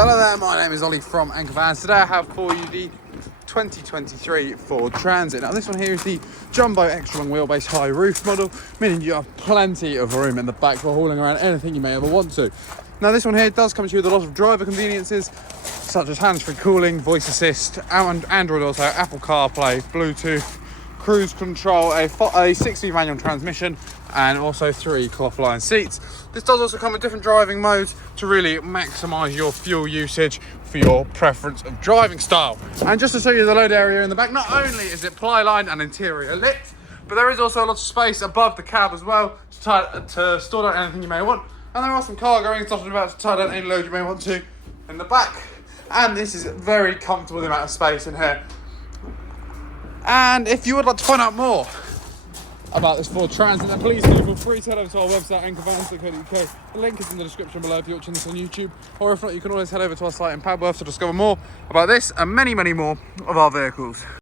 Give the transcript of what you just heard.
Hello there, my name is Ollie from Anchor Vans. Today I have for you the 2023 Ford Transit. Now this one here is the jumbo extra long wheelbase high roof model, meaning you have plenty of room in the back for hauling around anything you may ever want to. Now this one here does come to you with a lot of driver conveniences such as hands-free cooling, voice assist, and Android Auto, Apple CarPlay, Bluetooth, cruise control, a 6-speed manual transmission, and also 3 cloth line seats. This does also come with different driving modes to really maximise your fuel usage for your preference of driving style. And just to show you the load area in the back, not only is it ply lined and interior lit, but there is also a lot of space above the cab as well to store down anything you may want. And there are some cargo and stuff about to tie down any load you may want to in the back. And this is very comfortable, the amount of space in here. And if you would like to find out more about this Ford Transit, then please do feel free to head over to our website, anchorvans.co.uk. The link is in the description below if you're watching this on YouTube, or if not, you can always head over to our site in Padworth to discover more about this and many, many more of our vehicles.